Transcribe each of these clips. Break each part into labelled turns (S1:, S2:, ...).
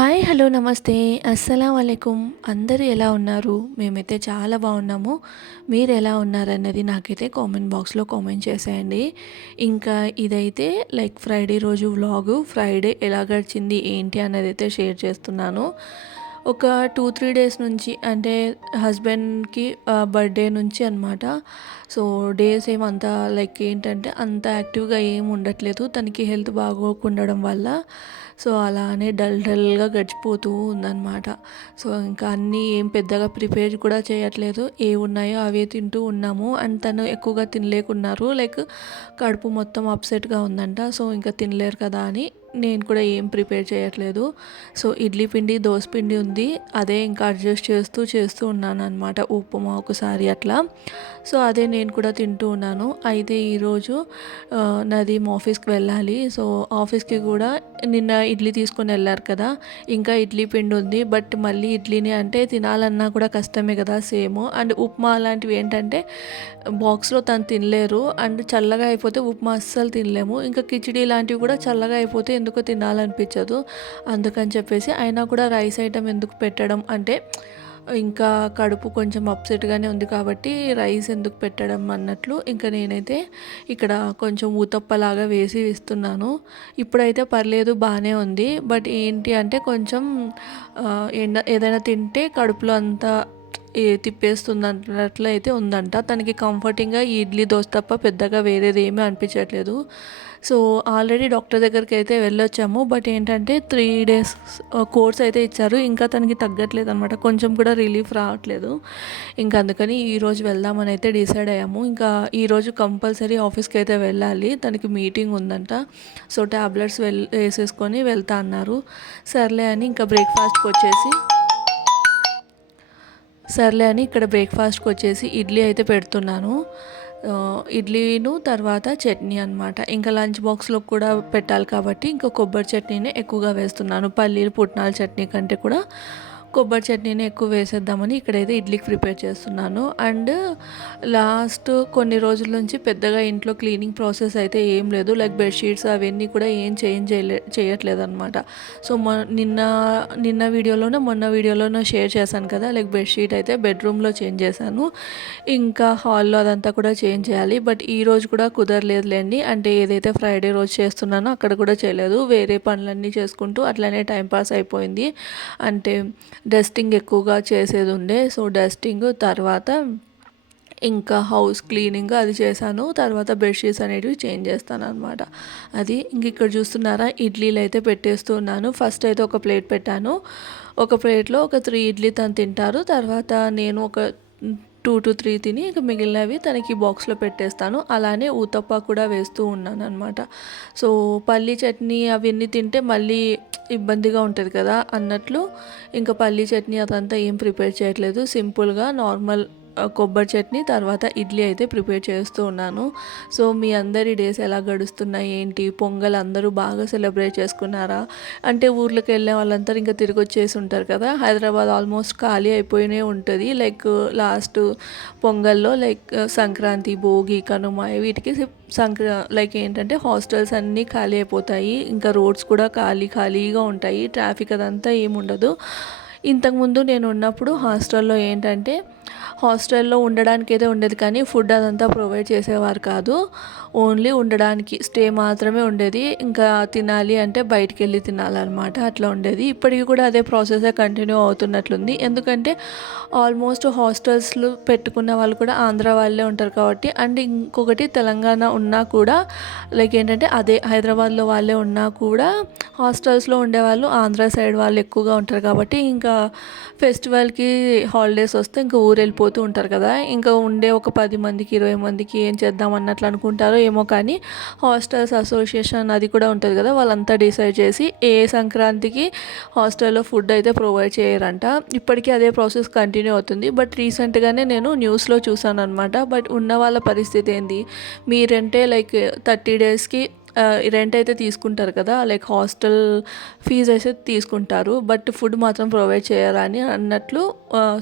S1: Hi hello నమస్తే. అస్సలం అలైకుం. అందరూ ఎలా ఉన్నారు? మేమైతే చాలా బాగున్నాము. మీరు ఎలా ఉన్నారన్నది నాకైతే కామెంట్ బాక్స్లో కామెంట్ చేసేయండి. ఇంకా ఇదైతే లైక్ ఫ్రైడే రోజు వ్లాగు. ఫ్రైడే ఎలా గడిచింది ఏంటి అన్నది అయితే షేర్ చేస్తున్నాను. ఒక టూ త్రీ డేస్ నుంచి అంటే హస్బెండ్కి బర్త్డే నుంచి అనమాట సో డేస్ ఏమంత లైక్ ఏంటంటే అంత యాక్టివ్గా ఏం ఉండట్లేదు. తనకి హెల్త్ బాగోకుండడం వల్ల. సో అలానే డల్ డల్గా గడిచిపోతూ ఉందన్నమాట. సో ఇంకా అన్నీ ఏం పెద్దగా ప్రిపేర్ కూడా చేయట్లేదు. ఏ ఉన్నాయో అవే తింటూ ఉన్నాము. అండ్ తను ఎక్కువగా తినలేకున్నారు. లైక్ కడుపు మొత్తం అప్సెట్గా ఉందంట. సో ఇంకా తినలేరు కదా అని నేను కూడా ఏం ప్రిపేర్ చేయట్లేదు. సో ఇడ్లీ పిండి దోశ పిండి ఉంది. అదే ఇంకా అడ్జస్ట్ చేస్తూ చేస్తూ ఉన్నాను అనమాట ఉప్మా ఒకసారి అట్లా. సో అదే నేను కూడా తింటూ ఉన్నాను. అయితే ఈరోజు నాది మా ఆఫీస్కి వెళ్ళాలి. సో ఆఫీస్కి కూడా నిన్న ఇడ్లీ తీసుకొని వెళ్ళారు కదా. ఇంకా ఇడ్లీ పిండి ఉంది. బట్ మళ్ళీ ఇడ్లీని అంటే తినాలన్నా కూడా కష్టమే కదా సేమ్. అండ్ ఉప్మా అలాంటివి ఏంటంటే బాక్స్లో తను తినలేరు. అండ్ చల్లగా అయిపోతే ఉప్మా అస్సలు తినలేము. ఇంకా కిచిడీ లాంటివి కూడా చల్లగా అయిపోతే ఎందుకో తినాలనిపించదు. అందుకని చెప్పేసి అయినా కూడా రైస్ ఐటమ్ ఎందుకు పెట్టడం అంటే ఇంకా కడుపు కొంచెం అప్సెట్గానే ఉంది కాబట్టి రైస్ ఎందుకు పెట్టడం అన్నట్లు ఇంకా నేనైతే ఇక్కడ కొంచెం ఊతప్పలాగా వేసి ఇస్తున్నాను ఇప్పుడైతే పర్లేదు బాగానే ఉంది. బట్ ఏంటి అంటే కొంచెం ఎండ ఏదైనా తింటే కడుపులో అంతా తిప్పేస్తుంది అన్నట్లు అయితే ఉందంట. తనకి కంఫర్టింగ్గా ఇడ్లీ దోశ తప్ప పెద్దగా వేరేది ఏమీ అనిపించట్లేదు. సో ఆల్రెడీ డాక్టర్ దగ్గరికి అయితే వెళ్ళొచ్చాము. బట్ ఏంటంటే త్రీ డేస్ కోర్స్ అయితే ఇచ్చారు. ఇంకా తనకి తగ్గట్లేదు అనమాట కొంచెం కూడా రిలీఫ్ రావట్లేదు. ఇంకా అందుకని ఈరోజు వెళ్దామని అయితే డిసైడ్ అయ్యాము. ఇంకా ఈరోజు కంపల్సరీ ఆఫీస్కి అయితే వెళ్ళాలి. తనకి మీటింగ్ ఉందంట. సో ట్యాబ్లెట్స్ వెల్ వేసేసుకొని వెళ్తా అన్నారు. సర్లే అని ఇంకా బ్రేక్ఫాస్ట్కి వచ్చేసి సర్లే అని ఇక్కడ బ్రేక్ఫాస్ట్కి వచ్చేసి ఇడ్లీ అయితే పెడుతున్నాను. ఇడ్లీను తర్వాత చట్నీ అనమాట ఇంకా లంచ్ బాక్స్లో కూడా పెట్టాలి కాబట్టి ఇంకా కొబ్బరి చట్నీనే ఎక్కువగా వేస్తున్నాను. పల్లీలు పుట్నాల చట్నీ కంటే కూడా. కొబ్బరి చట్నీని ఎక్కువ వేసేద్దామని ఇక్కడైతే ఇడ్లీకి ప్రిపేర్ చేస్తున్నాను. అండ్ లాస్ట్ కొన్ని రోజుల నుంచి పెద్దగా ఇంట్లో క్లీనింగ్ ప్రాసెస్ అయితే ఏం లేదు. లైక్ బెడ్షీట్స్ అవన్నీ కూడా ఏం చేంజ్ చేయలే చేయట్లేదు అనమాట సో మొ నిన్న నిన్న వీడియోలోనే మొన్న వీడియోలోనే షేర్ చేశాను కదా. లైక్ బెడ్షీట్ అయితే బెడ్రూమ్లో చేంజ్ చేశాను. ఇంకా హాల్లో అదంతా కూడా చేంజ్ చేయాలి. బట్ ఈ రోజు కూడా కుదరలేదులేండి. అంటే ఏదైతే ఫ్రైడే రోజు చేస్తున్నానో అక్కడ కూడా చేయలేదు. వేరే పనులన్నీ చేసుకుంటూ అట్లనే టైంపాస్ అయిపోయింది. అంటే డస్టింగ్ ఎక్కువగా చేసేది ఉండే. సో డస్టింగ్ తర్వాత ఇంకా హౌస్ క్లీనింగ్ అది చేశాను. తర్వాత బెడ్షీట్స్ అనేటివి చేంజ్ చేస్తాను అనమాట అది ఇంక ఇక్కడ చూస్తున్నారా ఇడ్లీలు అయితే పెట్టేస్తున్నాను ఫస్ట్ అయితే ఒక ప్లేట్ పెట్టాను. ఒక ప్లేట్లో ఒక త్రీ ఇడ్లీ తను తింటారు. తర్వాత నేను ఒక టూ టు త్రీ తిని ఇక మిగిలినవి తనకి బాక్స్లో పెట్టేస్తాను. అలానే ఊతప్ప కూడా వేస్తూ ఉన్నాను అనమాట సో పల్లీ చట్నీ అవన్నీ తింటే మళ్ళీ ఇబ్బందిగా ఉంటుంది కదా అన్నట్లు ఇంకా పల్లీ చట్నీ అదంతా ఏం ప్రిపేర్ చేయట్లేదు. సింపుల్గా నార్మల్ కొబ్బరి చట్నీ తర్వాత ఇడ్లీ అయితే ప్రిపేర్ చేస్తూ ఉన్నాను. సో మీ అందరి డేస్ ఎలా గడుస్తున్నాయి? ఏంటి? పొంగల్ అందరూ బాగా సెలబ్రేట్ చేసుకున్నారా? అంటే ఊర్లోకి వెళ్ళే వాళ్ళంతా ఇంకా తిరిగి వచ్చేసి ఉంటారు కదా? హైదరాబాద్ ఆల్మోస్ట్ ఖాళీ అయిపోయినే ఉంటుంది. లైక్ లాస్ట్ పొంగల్లో లైక్ సంక్రాంతి భోగి కనుమ వీటికి సంక్రా లైక్ ఏంటంటే హాస్టల్స్ అన్నీ ఖాళీ అయిపోతాయి. ఇంకా రోడ్స్ కూడా ఖాళీ ఖాళీగా ఉంటాయి. ట్రాఫిక్ అదంతా ఏముండదు. ఇంతకుముందు నేను ఉన్నప్పుడు హాస్టల్లో ఏంటంటే హాస్టల్లో ఉండడానికి అయితే ఉండేది కానీ ఫుడ్ అదంతా ప్రొవైడ్ చేసేవారు కాదు. ఓన్లీ ఉండడానికి స్టే మాత్రమే ఉండేది. ఇంకా తినాలి అంటే బయటికి వెళ్ళి తినాలన్నమాట. అట్లా ఉండేది. ఇప్పటికీ కూడా అదే ప్రాసెసే కంటిన్యూ అవుతున్నట్లుంది. ఎందుకంటే ఆల్మోస్ట్ హాస్టల్స్లో పెట్టుకున్న వాళ్ళు కూడా ఆంధ్ర వాళ్ళే ఉంటారు కాబట్టి అండ్ ఇంకొకటి తెలంగాణ ఉన్నా కూడా లైక్ ఏంటంటే అదే హైదరాబాద్లో వాళ్ళే ఉన్నా కూడా హాస్టల్స్లో ఉండేవాళ్ళు ఆంధ్ర సైడ్ వాళ్ళు ఎక్కువగా ఉంటారు కాబట్టి ఇంకా ఫెస్టివల్కి హాలిడేస్ వస్తే ఇంకా ఊరు వెళ్ళిపోతూ ఉంటారు కదా. ఇంకా ఉండే ఒక పది మందికి ఇరవై మందికి ఏం చేద్దాం అన్నట్లు అనుకుంటారో ఏమో కానీ హాస్టల్స్ అసోసియేషన్ అది కూడా ఉంటుంది కదా. వాళ్ళంతా డిసైడ్ చేసి ఏ సంక్రాంతికి హాస్టల్లో ఫుడ్ అయితే ప్రొవైడ్ చేయరంట. ఇప్పటికీ అదే ప్రాసెస్ కంటిన్యూ అవుతుంది. బట్ రీసెంట్గానే నేను న్యూస్లో చూసాను అనమాట బట్ ఉన్న వాళ్ళ పరిస్థితి ఏంది? మీరంటే లైక్ థర్టీ డేస్కి రెంట్ అయితే తీసుకుంటారు కదా లైక్ హాస్టల్ ఫీజు అయితే తీసుకుంటారు బట్ ఫుడ్ మాత్రం ప్రొవైడ్ చేయాలని అన్నట్లు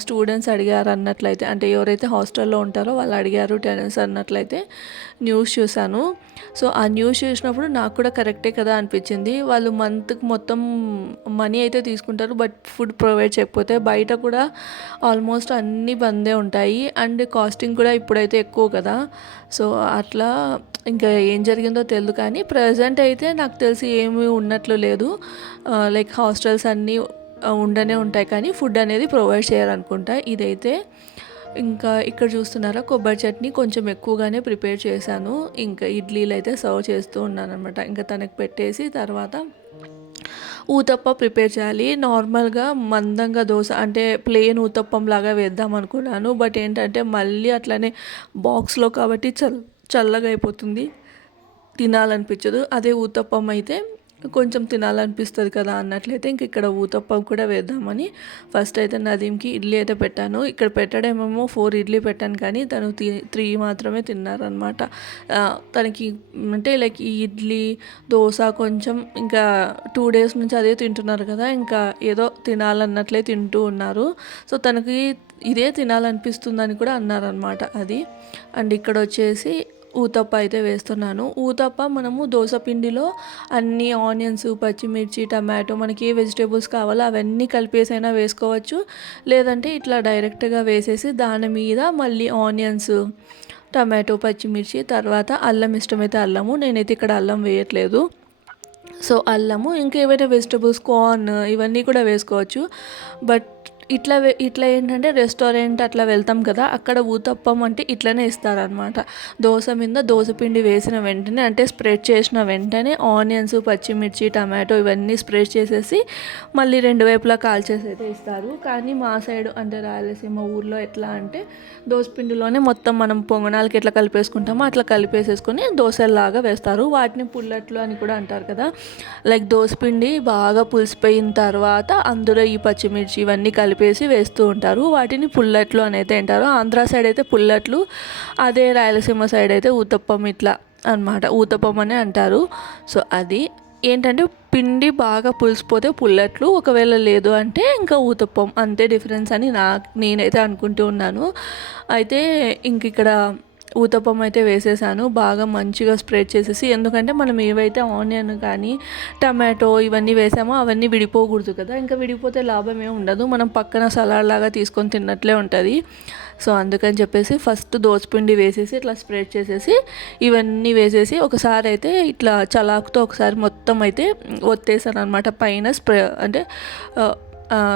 S1: స్టూడెంట్స్ అడిగారు అన్నట్లయితే అంటే ఎవరైతే హాస్టల్లో ఉంటారో వాళ్ళు అడిగారు టెనెంట్స్ అన్నట్లయితే న్యూస్ చూశాను. సో ఆ న్యూస్ చూసినప్పుడు నాకు కూడా కరెక్టే కదా అనిపించింది. వాళ్ళు మంత్కి మొత్తం మనీ అయితే తీసుకుంటారు బట్ ఫుడ్ ప్రొవైడ్ చేయకపోతే బయట కూడా ఆల్మోస్ట్ అన్నీ బందే ఉంటాయి అండ్ కాస్టింగ్ కూడా ఇప్పుడైతే ఎక్కువ కదా. సో అట్లా ఇంకా ఏం జరిగిందో తెలియదు కానీ ప్రజెంట్ అయితే నాకు తెలిసి ఏమీ ఉన్నట్లు లేదు. లైక్ హాస్టల్స్ అన్నీ ఉండనే ఉంటాయి కానీ ఫుడ్ అనేది ప్రొవైడ్ చేయాలనుకుంటా. ఇదైతే ఇంకా ఇక్కడ చూస్తున్నారా కొబ్బరి చట్నీ కొంచెం ఎక్కువగానే ప్రిపేర్ చేశాను. ఇంకా ఇడ్లీలు అయితే సర్వ్ చేస్తూ ఉన్నాను అనమాట ఇంకా తనకు పెట్టేసి తర్వాత ఊతప్ప ప్రిపేర్ చేయాలి. నార్మల్గా మందంగా దోశ అంటే ప్లేన్ ఊతప్పం లాగా వేద్దాం అనుకున్నాను బట్ ఏంటంటే మళ్ళీ అట్లనే బాక్స్లో కాబట్టి చల్ చల్లగా అయిపోతుంది తినాలనిపించదు. అదే ఊతప్పం అయితే కొంచెం తినాలనిపిస్తుంది కదా అన్నట్లయితే ఇంక ఇక్కడ ఊతప్పం కూడా వేద్దామని ఫస్ట్ అయితే నదీంకి ఇడ్లీ అయితే పెట్టాను. ఇక్కడ పెట్టడమేమో ఫోర్ ఇడ్లీ పెట్టాను కానీ తను త్రీ మాత్రమే తిన్నారనమాట తనకి అంటే లైక్ ఈ ఇడ్లీ దోశ కొంచెం ఇంకా టూ డేస్ నుంచి అదే తింటున్నారు కదా ఇంకా ఏదో తినాలన్నట్లే తింటూ ఉన్నారు. సో తనకి ఇదే తినాలనిపిస్తుందని కూడా అన్నారనమాట అది. అండ్ ఇక్కడ వచ్చేసి ఊతప్ప అయితే వేస్తున్నాను. ఊతప్ప మనము దోశ పిండిలో అన్ని ఆనియన్స్ పచ్చిమిర్చి టమాటో మనకి ఏ వెజిటేబుల్స్ కావాలో అవన్నీ కలిపేసైనా వేసుకోవచ్చు. లేదంటే ఇట్లా డైరెక్ట్గా వేసేసి దాని మీద మళ్ళీ ఆనియన్స్ టమాటో పచ్చిమిర్చి తర్వాత అల్లం ఇష్టమైతే అల్లము. నేనైతే ఇక్కడ అల్లం వేయట్లేదు. సో అల్లము ఇంకా ఏవైనా కార్న్ ఇవన్నీ కూడా వేసుకోవచ్చు. బట్ ఇట్లా ఇట్లా ఏంటంటే రెస్టారెంట్ అట్లా వెళ్తాం కదా అక్కడ ఊతప్పం అంటే ఇట్లనే ఇస్తారనమాట దోశ మీద దోశ పిండి వేసిన వెంటనే అంటే స్ప్రెడ్ చేసిన వెంటనే ఆనియన్స్ పచ్చిమిర్చి టమాటో ఇవన్నీ స్ప్రెడ్ చేసేసి మళ్ళీ రెండు వైపులా కాల్చేసి అయితే ఇస్తారు. కానీ మా సైడ్ అంటే రాయలసీమ ఊర్లో ఎట్లా అంటే దోశ పిండిలోనే మొత్తం మనం పొంగనాలకి ఎట్లా కలిపేసుకుంటామో అట్లా కలిపేసేసుకొని దోశలాగా వేస్తారు. వాటిని పుల్లట్లు అని కూడా అంటారు కదా లైక్ దోశ పిండి బాగా పులిసిపోయిన తర్వాత అందులో ఈ పచ్చిమిర్చి ఇవన్నీ కలిపి కలిపేసి వేస్తూ ఉంటారు. వాటిని పుల్లట్లు అని అయితే అంటారు. ఆంధ్ర సైడ్ అయితే పుల్లట్లు అదే రాయలసీమ సైడ్ అయితే ఊతప్పం ఇట్లా అనమాట ఊతప్పం అని అంటారు. సో అది ఏంటంటే పిండి బాగా పులిసిపోతే పుల్లట్లు ఒకవేళ లేదు అంటే ఇంకా ఊతప్పం అంతే డిఫరెన్స్ అని నా నేనైతే అనుకుంటూ ఉన్నాను. అయితే ఇంక ఇక్కడ ఊతప్పం అయితే వేసేసాను. బాగా మంచిగా స్ప్రెడ్ చేసేసి ఎందుకంటే మనం ఏవైతే ఆనియన్ కానీ టమాటో ఇవన్నీ వేసామో అవన్నీ విడిపోకూడదు కదా. ఇంకా విడిపోతే లాభం ఏమి ఉండదు. మనం పక్కన సలాడ్ లాగా తీసుకొని తిన్నట్లే ఉంటుంది. సో అందుకని చెప్పేసి ఫస్ట్ దోసపిండి వేసేసి ఇట్లా స్ప్రెడ్ చేసేసి ఇవన్నీ వేసేసి ఒకసారి అయితే ఇట్లా చలాకుతో ఒకసారి మొత్తం అయితే ఒత్తేసాను అనమాట పైన స్ప్రే అంటే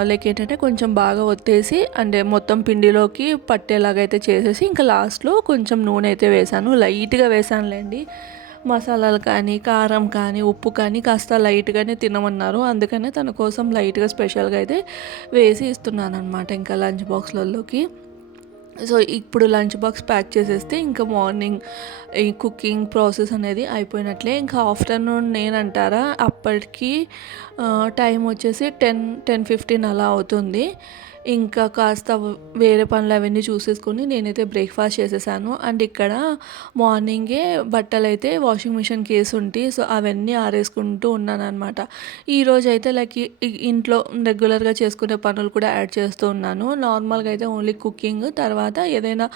S1: లైక్ ఏంటంటే కొంచెం బాగా ఒత్తేసి అంటే మొత్తం పిండిలోకి పట్టేలాగా అయితే చేసేసి ఇంకా లాస్ట్లో కొంచెం నూనె అయితే వేసాను. లైట్గా వేసానులేండి. మసాలాలు కానీ కారం కానీ ఉప్పు కానీ కాస్త లైట్గానే తినమన్నారు. అందుకనే తన కోసం లైట్గా స్పెషల్గా అయితే వేసి ఇస్తున్నాను అనమాట ఇంకా లంచ్ బాక్స్లలోకి సో ఇప్పుడు లంచ్ బాక్స్ ప్యాక్ చేసేస్తే ఇంకా మార్నింగ్ ఈ కుకింగ్ ప్రాసెస్ అనేది అయిపోయినట్లే. ఇంకా ఆఫ్టర్నూన్ నేనంటారా అప్పటికి టైం వచ్చేసి టెన్ టెన్ ఫిఫ్టీన్ అలా అవుతుంది. ఇంకా కాస్త వేరే పనులు అవన్నీ చూసేసుకొని నేనైతే బ్రేక్ఫాస్ట్ చేసేసాను. అండ్ ఇక్కడ మార్నింగే బట్టలు అయితే వాషింగ్ మిషన్ కేసు ఉంటే సో అవన్నీ ఆరేసుకుంటూ ఉన్నాను అనమాట ఈరోజు అయితే లైక్ ఇంట్లో రెగ్యులర్గా చేసుకునే పనులు కూడా యాడ్ చేస్తూ ఉన్నాను. నార్మల్గా అయితే ఓన్లీ కుకింగ్ తర్వాత ఏదైనా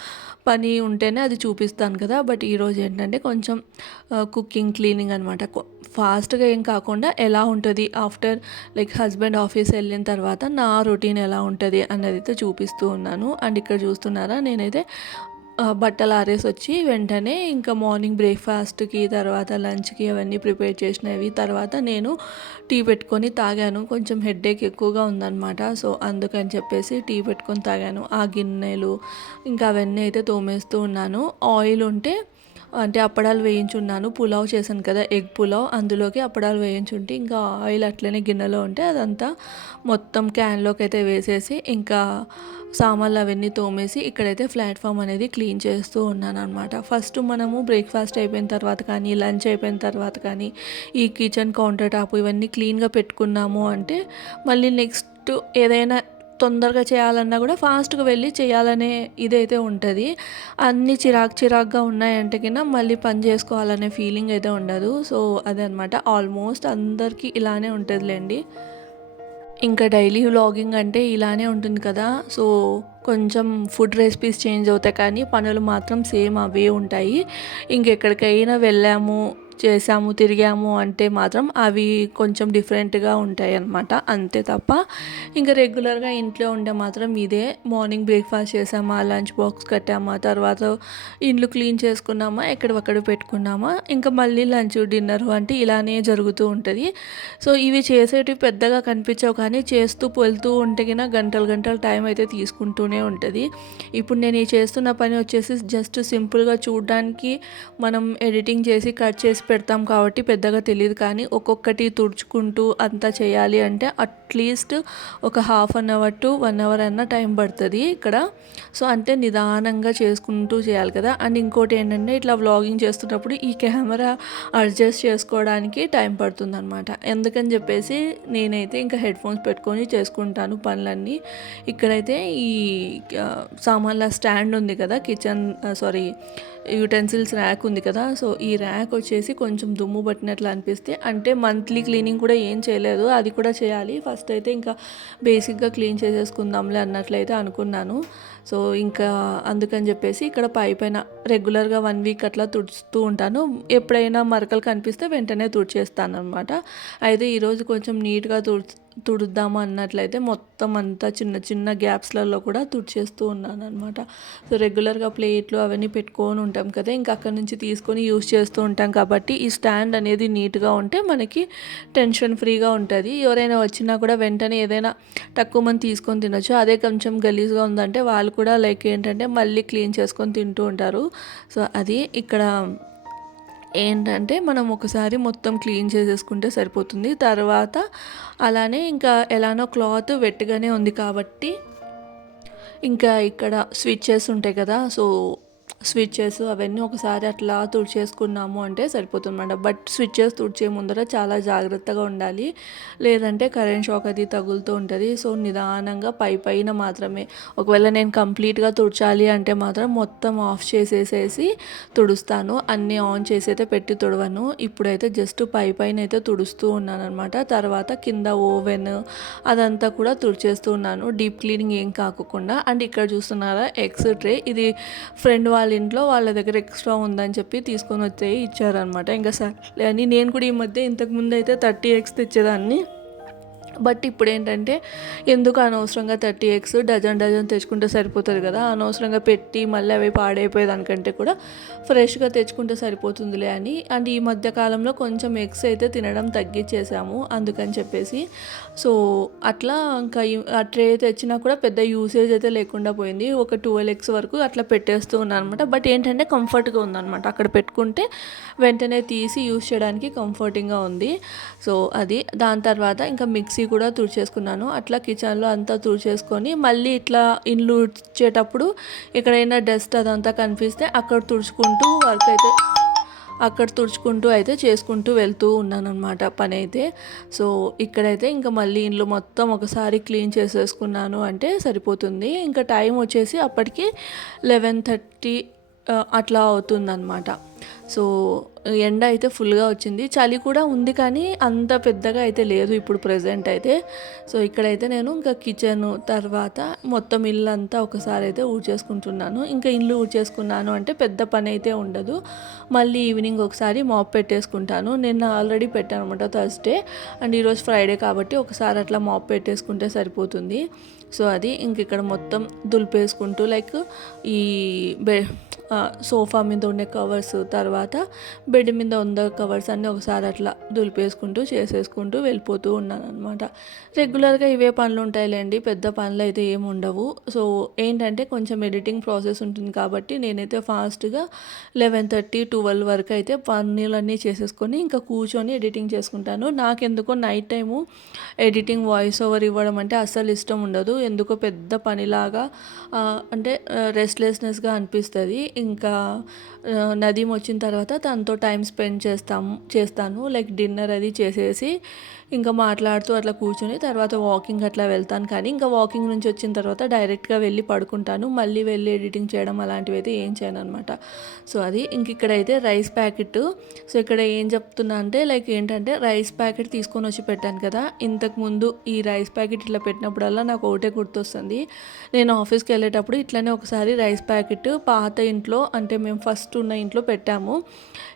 S1: పని ఉంటేనే అది చూపిస్తాను కదా. బట్ ఈరోజు ఏంటంటే కొంచెం కుకింగ్ క్లీనింగ్ అనమాట ఫాస్ట్గా ఏం కాకుండా ఎలా ఉంటుంది? ఆఫ్టర్ లైక్ హస్బెండ్ ఆఫీస్ వెళ్ళిన తర్వాత నా రొటీన్ ఎలా ఉంటుంది అన్నది అయితే చూపిస్తూ ఉన్నాను. అండ్ ఇక్కడ చూస్తున్నారా నేనైతే బట్టలు ఆరేసి వచ్చి వెంటనే ఇంకా మార్నింగ్ బ్రేక్ఫాస్ట్కి తర్వాత లంచ్కి అవన్నీ ప్రిపేర్ చేసినవి. తర్వాత నేను టీ పెట్టుకొని తాగాను. కొంచెం హెడ్ఏక్ ఎక్కువగా ఉందన్నమాట. సో అందుకని చెప్పేసి టీ పెట్టుకొని తాగాను. ఆ గిన్నెలు ఇంకా అవన్నీ అయితే తోమేస్తూ ఉన్నాను. ఆయిల్ ఉంటే అంటే అప్పడాలు వేయించున్నాను. పులావ్ చేశాను కదా ఎగ్ పులావ్. అందులోకి అప్పడాలు వేయించుంటే ఇంకా ఆయిల్ అట్లనే గిన్నెలో ఉంటే అదంతా మొత్తం క్యాన్లోకి అయితే వేసేసి ఇంకా సామాన్లు అవన్నీ తోమేసి ఇక్కడైతే ప్లాట్ఫామ్ అనేది క్లీన్ చేస్తూ ఉన్నాను అనమాట ఫస్ట్ మనము బ్రేక్ఫాస్ట్ అయిపోయిన తర్వాత కానీ లంచ్ అయిపోయిన తర్వాత కానీ ఈ కిచెన్ కౌంటర్ టాప్ ఇవన్నీ క్లీన్గా పెట్టుకున్నాము అంటే మళ్ళీ నెక్స్ట్ ఏదైనా తొందరగా చేయాలన్నా కూడా ఫాస్ట్గా వెళ్ళి చేయాలనే ఇదైతే ఉంటుంది. అన్ని చిరాకు చిరాకుగా ఉన్నాయంటే కింద మళ్ళీ పని చేసుకోవాలనే ఫీలింగ్ అయితే ఉండదు. సో అదనమాట. ఆల్మోస్ట్ అందరికీ ఇలానే ఉంటుందిలేండి. ఇంకా డైలీ వ్లాగింగ్ అంటే ఇలానే ఉంటుంది కదా. సో కొంచెం ఫుడ్ రెసిపీస్ చేంజ్ అవుతాయి కానీ పనులు మాత్రం సేమ్ అవే ఉంటాయి. ఇంకెక్కడికైనా వెళ్ళాము చేసాము తిరిగాము అంటే మాత్రం అవి కొంచెం డిఫరెంట్గా ఉంటాయి అన్నమాట అంతే తప్ప ఇంకా రెగ్యులర్గా ఇంట్లో ఉండే మాత్రం ఇదే. మార్నింగ్ బ్రేక్ఫాస్ట్ చేసామా లంచ్ బాక్స్ కట్టామా తర్వాత ఇండ్లు క్లీన్ చేసుకున్నామా ఎక్కడొక్కడ పెట్టుకున్నామా ఇంకా మళ్ళీ లంచ్ డిన్నర్ అంటే ఇలానే జరుగుతూ ఉంటుంది. సో ఇవి చేసేటివి పెద్దగా కనిపించవు కానీ చేస్తూ వెళ్తూ ఉంటే కన్నా గంటలు గంటలు టైం అయితే తీసుకుంటూనే ఉంటుంది. ఇప్పుడు నేను ఈ చేస్తున్న పని వచ్చేసి జస్ట్ సింపుల్గా చూడడానికి మనం ఎడిటింగ్ చేసి కట్ చేసి పెడతాం కాబట్టి పెద్దగా తెలియదు కానీ ఒక్కొక్కటి తుడుచుకుంటూ అంతా చేయాలి అంటే అట్లీస్ట్ ఒక half an hour to one hour అన్న టైం పడుతుంది ఇక్కడ. సో అంటే నిదానంగా చేసుకుంటూ చేయాలి కదా. అండ్ ఇంకోటి ఏంటంటే ఇట్లా వ్లాగింగ్ చేస్తున్నప్పుడు ఈ కెమెరా అడ్జస్ట్ చేసుకోవడానికి టైం పడుతుంది అనమాట ఎందుకని చెప్పేసి నేనైతే ఇంకా హెడ్ ఫోన్స్ పెట్టుకొని చేసుకుంటాను పనులన్నీ. ఇక్కడైతే ఈ సామాన్ల స్టాండ్ ఉంది కదా కిచెన్ సారీ యూటెన్సిల్స్ ర్యాక్ ఉంది కదా సో ఈ ర్యాక్ వచ్చేసి కొంచెం దుమ్ము పట్టినట్లు అనిపిస్తే అంటే మంత్లీ క్లీనింగ్ కూడా ఏం చేయలేదు అది కూడా చేయాలి. ఫస్ట్ అయితే ఇంకా బేసిక్గా క్లీన్ చేసేసుకుందాంలే అన్నట్లయితే అనుకున్నాను. సో ఇంకా అందుకని చెప్పేసి ఇక్కడ పై పైన రెగ్యులర్గా వన్ వీక్ అట్లా తుడుస్తూ ఉంటాను. ఎప్పుడైనా మరకలు కనిపిస్తే వెంటనే తుడిచేస్తాను అనమాట అయితే ఈరోజు కొంచెం నీట్గా తుడి తుడుద్దాము అన్నట్లయితే మొత్తం అంతా చిన్న చిన్న గ్యాప్స్లలో కూడా తుడిచేస్తూ ఉన్నాను అనమాట సో రెగ్యులర్గా ప్లేట్లు అవన్నీ పెట్టుకొని ఉంటాం కదా ఇంకా అక్కడ నుంచి తీసుకొని యూస్ చేస్తూ ఉంటాం కాబట్టి ఈ స్టాండ్ అనేది నీట్గా ఉంటే మనకి టెన్షన్ ఫ్రీగా ఉంటుంది. ఎవరైనా వచ్చినా కూడా వెంటనే ఏదైనా తక్కువ మంది తీసుకొని తినొచ్చు. అదే కొంచెం గలీజ్గా ఉందంటే వాళ్ళు కూడా లైక్ ఏంటంటే మళ్ళీ క్లీన్ చేసుకొని తింటూ ఉంటారు. సో అది ఇక్కడ ఏంటంటే మనం ఒకసారి మొత్తం క్లీన్ చేసేసుకుంటే సరిపోతుంది. తర్వాత అలానే ఇంకా ఎలానో క్లాత్ వెట్టుగానే ఉంది కాబట్టి ఇంకా ఇక్కడ స్విచ్చెస్ ఉంటాయి కదా సో స్విచ్చెస్ అవన్నీ ఒకసారి అట్లా తుడిచేసుకున్నాము అంటే సరిపోతుందన్నమాట. బట్ స్విచ్చెస్ తుడిచే ముందర చాలా జాగ్రత్తగా ఉండాలి. లేదంటే కరెంట్ షాక్ అది తగులుతూ ఉంటుంది. సో నిదానంగా పై పైన మాత్రమే. ఒకవేళ నేను కంప్లీట్గా తుడచాలి అంటే మాత్రం మొత్తం ఆఫ్ చేసేసేసి తుడుస్తాను. అన్నీ ఆన్ చేసి అయితే పెట్టి తుడవను. ఇప్పుడైతే జస్ట్ పై పైన అయితే తుడుస్తూ ఉన్నాను అనమాట తర్వాత కింద ఓవెన్ అదంతా కూడా తుడిచేస్తూ ఉన్నాను. డీప్ క్లీనింగ్ ఏం కాకుండా. అండ్ ఇక్కడ చూస్తున్నారా ఎగ్స్ ట్రే ఇది ఫ్రెండ్ వాళ్ళ వాళ్ళ ఇంట్లో వాళ్ళ దగ్గర ఎక్స్ట్రా ఉందని చెప్పి తీసుకొని వచ్చి ఇచ్చారనమాట ఇంకా సరే అని నేను కూడా ఈ మధ్య ఇంతకుముందు అయితే థర్టీ ఎగ్స్ తెచ్చేదాన్ని. బట్ ఇప్పుడు ఏంటంటే ఎందుకు అనవసరంగా థర్టీ ఎగ్స్ డజన్ డజన్ తెచ్చుకుంటే సరిపోతుంది కదా? అనవసరంగా పెట్టి మళ్ళీ అవి పాడైపోయేదానికంటే కూడా ఫ్రెష్గా తెచ్చుకుంటే సరిపోతుందిలే అని. అండ్ ఈ మధ్య కాలంలో కొంచెం ఎగ్స్ అయితే తినడం తగ్గించేసాము అందుకని చెప్పేసి. సో అట్లా ఇంకా ఆ ట్రే తెచ్చినా కూడా పెద్ద యూసేజ్ అయితే లేకుండా పోయింది. ఒక ట్వెల్వ్ ఎగ్స్ వరకు అట్లా పెట్టేస్తూ ఉన్నాను అనమాట బట్ ఏంటంటే కంఫర్ట్గా ఉందన్నమాట. అక్కడ పెట్టుకుంటే వెంటనే తీసి యూస్ చేయడానికి కంఫర్టింగ్గా ఉంది. సో అది. దాని తర్వాత ఇంకా మిక్సీ కూడా తుడిచేసుకున్నాను. అట్లా కిచెన్లో అంతా తుడిచేసుకొని మళ్ళీ ఇట్లా ఇండ్లు ఉడ్చేటప్పుడు ఎక్కడైనా డస్ట్ అదంతా కనిపిస్తే అక్కడ తుడుచుకుంటూ వర్క్ అయితే అక్కడ తుడుచుకుంటూ అయితే చేసుకుంటూ వెళ్తూ ఉన్నాను అనమాట పని అయితే సో ఇక్కడైతే ఇంకా మళ్ళీ ఇంట్లో మొత్తం ఒకసారి క్లీన్ చేసేసుకున్నాను అంటే సరిపోతుంది. ఇంకా టైం వచ్చేసి అప్పటికి లెవెన్ థర్టీ అట్లా అవుతుందన్నమాట. సో ఎండ అయితే ఫుల్గా వచ్చింది. చలి కూడా ఉంది కానీ అంత పెద్దగా అయితే లేదు ఇప్పుడు ప్రజెంట్ అయితే. సో ఇక్కడైతే నేను ఇంకా కిచెన్ తర్వాత మొత్తం ఇల్లు అంతా ఒకసారి అయితే ఊడ్చేసుకుంటున్నాను. ఇంకా ఇల్లు ఊడ్చేసుకున్నాను అంటే పెద్ద పని అయితే ఉండదు. మళ్ళీ ఈవినింగ్ ఒకసారి మాప్ పెట్టేసుకుంటాను. నిన్న ఆల్రెడీ పెట్టాను అనమాట థర్స్డే. అండ్ ఈరోజు ఫ్రైడే కాబట్టి ఒకసారి అట్లా మాప్ పెట్టేసుకుంటే సరిపోతుంది. సో అది ఇంక ఇక్కడ మొత్తం దులిపేసుకుంటూ లైక్ ఈ బె సోఫా మీద ఉండే కవర్స్ తర్వాత బెడ్ మీద ఉన్న కవర్స్ అన్నీ ఒకసారి అట్లా దులిపేసుకుంటూ చేసేసుకుంటూ వెళ్ళిపోతూ ఉన్నాను అనమాట రెగ్యులర్గా ఇవే పనులు ఉంటాయిలేండి పెద్ద పనులు అయితే ఏమి ఉండవు. సో ఏంటంటే కొంచెం ఎడిటింగ్ ప్రాసెస్ ఉంటుంది కాబట్టి నేనైతే ఫాస్ట్గా లెవెన్ థర్టీ ట్వెల్వ్ వరకు అయితే పనులన్నీ చేసేసుకొని ఇంకా కూర్చొని ఎడిటింగ్ చేసుకుంటాను. నాకెందుకో night time editing voice over ఇవ్వడం అంటే అస్సలు ఇష్టం ఉండదు. ఎందుకో పెద్ద పనిలాగా అంటే రెస్ట్లెస్నెస్గా అనిపిస్తుంది. ఇంకా నదీం వచ్చిన తర్వాత తనతో టైం స్పెండ్ చేస్తాము చేస్తాను. లైక్ డిన్నర్ అది చేసేసి ఇంకా మాట్లాడుతూ అట్లా కూర్చొని తర్వాత వాకింగ్ అట్లా వెళ్తాను. కానీ ఇంకా వాకింగ్ నుంచి వచ్చిన తర్వాత డైరెక్ట్గా వెళ్ళి పడుకుంటాను. మళ్ళీ వెళ్ళి ఎడిటింగ్ చేయడం అలాంటివి అయితే ఏం చేయను అనమాట సో అది ఇంక ఇక్కడైతే రైస్ ప్యాకెట్ సో ఇక్కడ ఏం చెప్తున్నా అంటే లైక్ ఏంటంటే రైస్ ప్యాకెట్ తీసుకొని వచ్చి పెట్టాను కదా. ఇంతకు ముందు ఈ రైస్ ప్యాకెట్ ఇట్లా పెట్టినప్పుడల్లా నాకు ఒకటే గుర్తొస్తుంది. నేను ఆఫీస్కి వెళ్ళేటప్పుడు ఇట్లనే ఒకసారి రైస్ ప్యాకెట్ పాత ఇంట్లో అంటే మేము ఫస్ట్ ఉన్న ఇంట్లో పెట్టాము.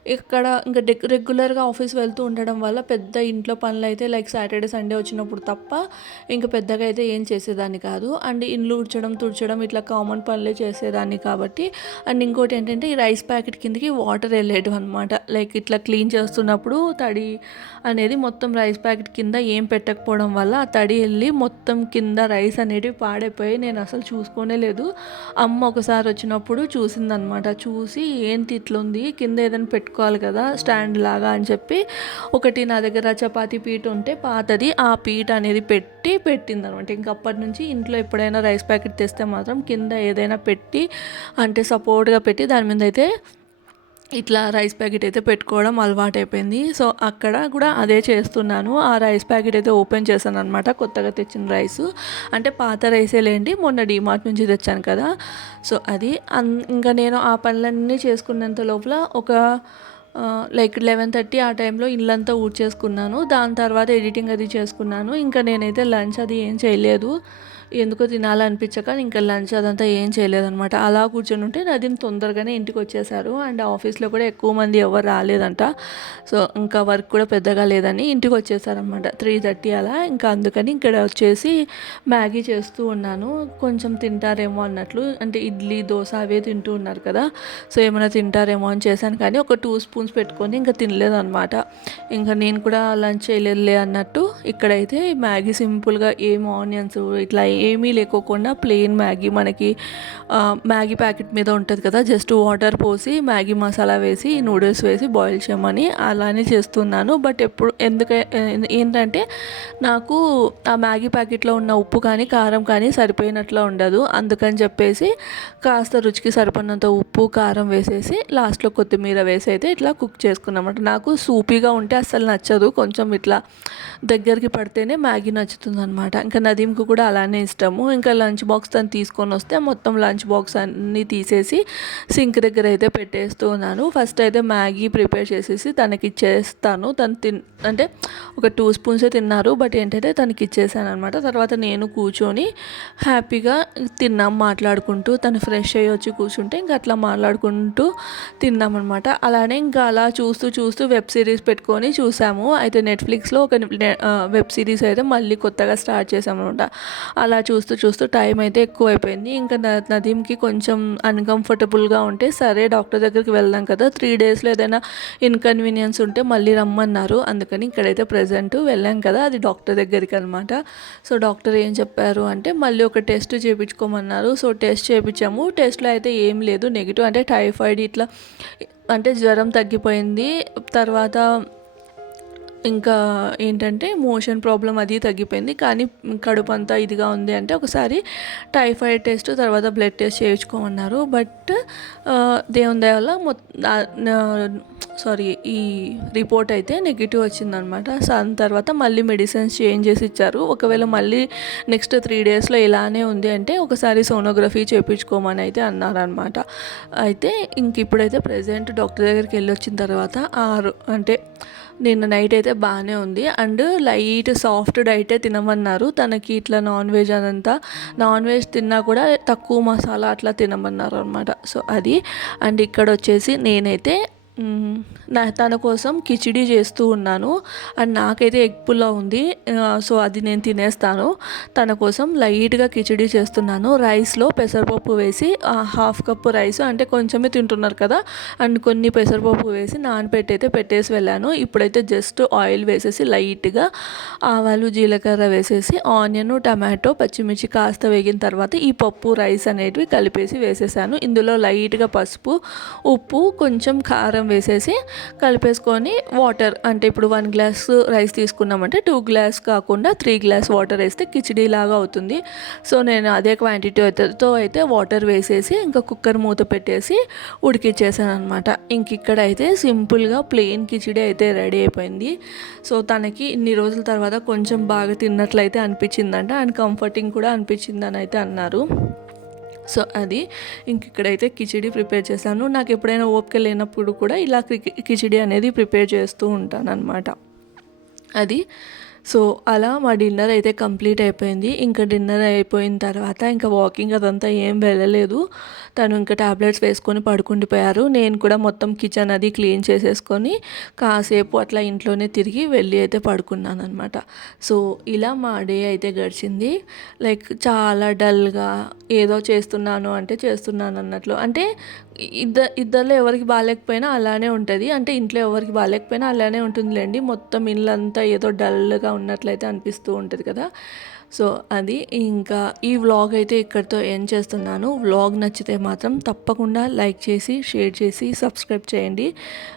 S1: ఇక్కడ ఇంకా రెగ్యులర్గా ఆఫీస్ వెళ్తూ ఉండడం వల్ల పెద్ద ఇంట్లో పనులు అయితే లైక్ సాటర్డే సండే వచ్చినప్పుడు తప్ప ఇంకా పెద్దగా అయితే ఏం చేసేదాన్ని కాదు. అండ్ ఇండ్లు ఉడ్చడం తుడ్చడం ఇట్లా కామన్ పనులే చేసేదాన్ని కాబట్టి. అండ్ ఇంకోటి ఏంటంటే ఈ రైస్ ప్యాకెట్ కిందకి వాటర్ వెళ్ళేటివి అనమాట లైక్ ఇట్లా క్లీన్ చేస్తున్నప్పుడు తడి అనేది మొత్తం రైస్ ప్యాకెట్ కింద ఏం పెట్టకపోవడం వల్ల ఆ తడి వెళ్ళి మొత్తం కింద రైస్ అనేటివి పాడైపోయి నేను అసలు చూసుకోనే లేదు. అమ్మ ఒకసారి వచ్చినప్పుడు చూసిందనమాట చూసి ఏంటి ఇట్లుంది? కింద ఏదైనా పెట్టుకోవాలి కదా స్టాండ్ లాగా అని చెప్పి ఒకటి నా దగ్గర చపాతి పీట ఉంటే పాతది ఆ పీట అనేది పెట్టి పెట్టింది అనమాట ఇంక నుంచి ఇంట్లో ఎప్పుడైనా రైస్ ప్యాకెట్ తెస్తే మాత్రం కింద ఏదైనా పెట్టి అంటే సపోర్ట్గా పెట్టి దాని మీద అయితే ఇట్లా రైస్ ప్యాకెట్ అయితే పెట్టుకోవడం అలవాటు అయిపోయింది సో అక్కడ కూడా అదే చేస్తున్నాను. ఆ రైస్ ప్యాకెట్ అయితే ఓపెన్ చేశాను అనమాట కొత్తగా తెచ్చిన రైస్. అంటే పాత రైసే లేండి మొన్న డిమార్ట్ నుంచి తెచ్చాను కదా. సో అది ఇంకా నేను ఆ పనులన్నీ చేసుకున్నంత లోపల ఒక లైక్ లెవెన్ థర్టీ ఆ టైంలో ఇల్లంతా ఊడ్చేసుకున్నాను. దాని తర్వాత ఎడిటింగ్ అది చేసుకున్నాను. ఇంకా నేనైతే లంచ్ అది ఏం చేయలేదు. ఎందుకో తినాలనిపించక ఇంకా లంచ్ అదంతా ఏం చేయలేదనమాట అలా కూర్చొని ఉంటే నదీం తొందరగానే ఇంటికి వచ్చేసారు అండ్ ఆఫీస్లో కూడా ఎక్కువ మంది ఎవరు రాలేదంట. సో ఇంకా వర్క్ కూడా పెద్దగా లేదని ఇంటికి వచ్చేసారనమాట త్రీ థర్టీ అలా. ఇంకా అందుకని ఇక్కడ వచ్చేసి మ్యాగీ చేస్తూ ఉన్నాను. కొంచెం తింటారేమో అన్నట్లు. అంటే ఇడ్లీ దోశ అవే తింటూ ఉన్నారు కదా. సో ఏమైనా తింటారేమో అని చేశాను. కానీ ఒక టూ స్పూన్స్ పెట్టుకొని ఇంకా తినలేదనమాట ఇంకా నేను కూడా లంచ్ చేయలేదులే అన్నట్టు ఇక్కడైతే మ్యాగీ సింపుల్గా ఏం ఆనియన్స్ ఇట్లా ఏమీ లేకోకుండా ప్లెయిన్ మ్యాగీ మనకి మ్యాగీ ప్యాకెట్ మీద ఉంటుంది కదా జస్ట్ వాటర్ పోసి మ్యాగీ మసాలా వేసి నూడిల్స్ వేసి బాయిల్ చేయమని అలానే చేస్తున్నాను. బట్ ఎప్పుడు ఎందుకు ఏంటంటే నాకు ఆ మ్యాగీ ప్యాకెట్లో ఉన్న ఉప్పు కానీ కారం కానీ సరిపోయినట్లు ఉండదు. అందుకని చెప్పేసి కాస్త రుచికి సరిపడినంత ఉప్పు కారం వేసేసి లాస్ట్లో కొత్తిమీర వేసి అయితే ఇట్లా కుక్ చేసుకున్నమాట నాకు సూపీగా ఉంటే అస్సలు నచ్చదు. కొంచెం ఇట్లా దగ్గరికి పడితేనే మ్యాగీ నచ్చుతుంది అనమాట ఇంకా నదీంకు కూడా అలానే ఇష్టము. ఇంకా లంచ్ బాక్స్ తను తీసుకొని వస్తే మొత్తం లంచ్ బాక్స్ అన్నీ తీసేసి సింక్ దగ్గర అయితే పెట్టేస్తూ ఉన్నాను. ఫస్ట్ అయితే మ్యాగీ ప్రిపేర్ చేసేసి తనకి ఇచ్చేస్తాను. తను తిన్ అంటే ఒక టూ స్పూన్సే తిన్నారు. బట్ ఏంటంటే తనకి ఇచ్చేసాను అనమాట తర్వాత నేను కూర్చొని హ్యాపీగా తిన్నాం మాట్లాడుకుంటూ. తను ఫ్రెష్ అయ్యి వచ్చి కూర్చుంటే ఇంకా అట్లా మాట్లాడుకుంటూ తిన్నామన్నమాట అలానే ఇంకా అలా చూస్తూ చూస్తూ వెబ్ సిరీస్ పెట్టుకొని చూసాము. అయితే నెట్ఫ్లిక్స్లో ఒక వెబ్ సిరీస్ అయితే మళ్ళీ కొత్తగా స్టార్ట్ చేసామన్నమాట అలా చూస్తూ చూస్తూ టైం అయితే ఎక్కువ అయిపోయింది ఇంకా నదీంకి కొంచెం అన్కంఫర్టబుల్గా ఉంటే సరే డాక్టర్ దగ్గరికి వెళ్దాం కదా త్రీ డేస్లో ఏదైనా ఇన్కన్వీనియన్స్ ఉంటే మళ్ళీ రమ్మన్నారు. అందుకని ఇక్కడైతే ప్రజెంట్ వెళ్ళాం కదా అది డాక్టర్ దగ్గరికి అనమాట సో డాక్టర్ ఏం చెప్పారు అంటే మళ్ళీ ఒక టెస్ట్ చేయించుకోమన్నారు సో టెస్ట్ చేయించాము టెస్ట్లో అయితే ఏం లేదు నెగిటివ్ అంటే టైఫాయిడ్ ఇట్లా అంటే జ్వరం తగ్గిపోయింది. తర్వాత ఇంకా ఏంటంటే మోషన్ ప్రాబ్లం అది తగ్గిపోయింది. కానీ కడుపు అంతా ఇదిగా ఉంది అంటే ఒకసారి టైఫాయిడ్ టెస్ట్ తర్వాత బ్లడ్ టెస్ట్ చేయించుకోమన్నారు. బట్ దేవుని దయ వల్ల సారీ ఈ రిపోర్ట్ అయితే నెగిటివ్ వచ్చిందనమాట. దాని తర్వాత మళ్ళీ మెడిసిన్స్ చేంజ్ చేసి ఇచ్చారు. ఒకవేళ మళ్ళీ నెక్స్ట్ త్రీ డేస్లో ఇలానే ఉంది అంటే ఒకసారి సోనోగ్రఫీ చేయించుకోమని అయితే అన్నారనమాట. అయితే ఇంక ఇప్పుడైతే ప్రజెంట్ డాక్టర్ దగ్గరికి వెళ్ళి వచ్చిన తర్వాత ఆరు అంటే నిన్న నైట్ అయితే బాగానే ఉంది. అండ్ లైట్ సాఫ్ట్ డైటే తినమన్నారు. తనకి ఇట్లా నాన్ వెజ్ అదంతా నాన్ వెజ్ తిన్నా కూడా తక్కువ మసాలా అట్లా తినమన్నారు అనమాట సో అది. అండ్ ఇక్కడ వచ్చేసి నేనైతే నా తన కోసం కిచిడి చేస్తూ ఉన్నాను. అండ్ నాకైతే ఎగ్ పుల్లా ఉంది. సో అది నేను తినేస్తాను. తన కోసం లైట్గా కిచిడి చేస్తున్నాను. రైస్లో పెసరపప్పు వేసి హాఫ్ కప్పు రైస్. అంటే కొంచెమే తింటున్నారు కదా. అండ్ కొన్ని పెసరపప్పు వేసి నానపెట్టి అయితే పెట్టేసి వెళ్ళాను. ఇప్పుడైతే జస్ట్ ఆయిల్ వేసేసి లైట్గా ఆవాలు జీలకర్ర వేసేసి ఆనియన్ టమాటో పచ్చిమిర్చి కాస్త వేగిన తర్వాత ఈ పప్పు రైస్ అనేటివి కలిపేసి వేసేసాను. ఇందులో లైట్గా పసుపు ఉప్పు కొంచెం కారం వేసేసి కలిపేసుకొని వాటర్ అంటే ఇప్పుడు వన్ గ్లాస్ రైస్ తీసుకున్నామంటే టూ గ్లాస్ కాకుండా త్రీ గ్లాస్ వాటర్ వేస్తే కిచిడీ లాగా అవుతుంది. సో నేను అదే క్వాంటిటీతో అయితే వాటర్ వేసేసి ఇంకా కుక్కర్ మూత పెట్టేసి ఉడికిచ్చేసాను అనమాట ఇంక ఇక్కడ అయితే సింపుల్గా ప్లెయిన్ కిచిడీ అయితే రెడీ అయిపోయింది. సో తనకి ఇన్ని రోజుల తర్వాత కొంచెం బాగా తిన్నట్లయితే అనిపించిందంట. అండ్ కంఫర్టింగ్ కూడా అనిపించిందని అయితే అన్నారు. సో అది ఇంక ఇక్కడైతే కిచిడి ప్రిపేర్ చేశాను. నాకు ఎప్పుడైనా ఓపిక లేనప్పుడు కూడా ఇలా కి- కిచిడి అనేది ప్రిపేర్ చేస్తూ ఉంటాను అనమాట అది సో అలా మా డిన్నర్ అయితే కంప్లీట్ అయిపోయింది. ఇంకా డిన్నర్ అయిపోయిన తర్వాత ఇంకా వాకింగ్ అదంతా ఏం వెళ్ళలేదు. తను ఇంకా టాబ్లెట్స్ వేసుకొని పడుకుండిపోయారు నేను కూడా మొత్తం కిచెన్ అది క్లీన్ చేసేసుకొని కాసేపు అట్లా ఇంట్లోనే తిరిగి వెళ్ళి అయితే పడుకున్నాను అనమాట సో ఇలా మా డే అయితే గడిచింది. లైక్ చాలా డల్గా ఏదో చేస్తున్నాను అంటే చేస్తున్నాను అన్నట్లు అంటే ఇద్దరు ఇద్దరిలో ఎవరికి బాగాలేకపోయినా అలానే ఉంటుంది. అంటే ఇంట్లో ఎవరికి బాగాలేకపోయినా అలానే ఉంటుందిలేండి. మొత్తం ఇల్లంతా ఏదో డల్గా ఉన్నట్లయితే అనిపిస్తూ ఉంటుంది కదా. సో అది ఇంకా ఈ వ్లాగ్ అయితే ఇక్కడితో ఏం చేస్తున్నాను. వ్లాగ్ నచ్చితే మాత్రం తప్పకుండా లైక్ చేసి షేర్ చేసి సబ్స్క్రైబ్ చేయండి.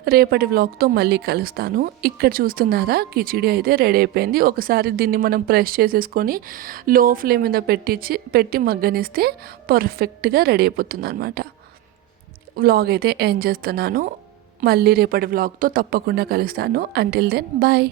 S1: రేపటి వ్లాగ్తో మళ్ళీ కలుస్తాను. ఇక్కడ చూస్తున్నారా? కిచిడి అయితే రెడీ అయిపోయింది. ఒకసారి దీన్ని మనం ప్రెస్ చేసేసుకొని లో ఫ్లేమ్ మీద పెట్టించి పెట్టి మగ్గనిస్తే పర్ఫెక్ట్గా రెడీ అయిపోతుంది అనమాట వ్లాగ్ అయితే ఎండ్ చేస్తున్నాను. మళ్ళీ రేపటి వ్లాగ్తో తప్పకుండా కలుస్తాను. Until then bye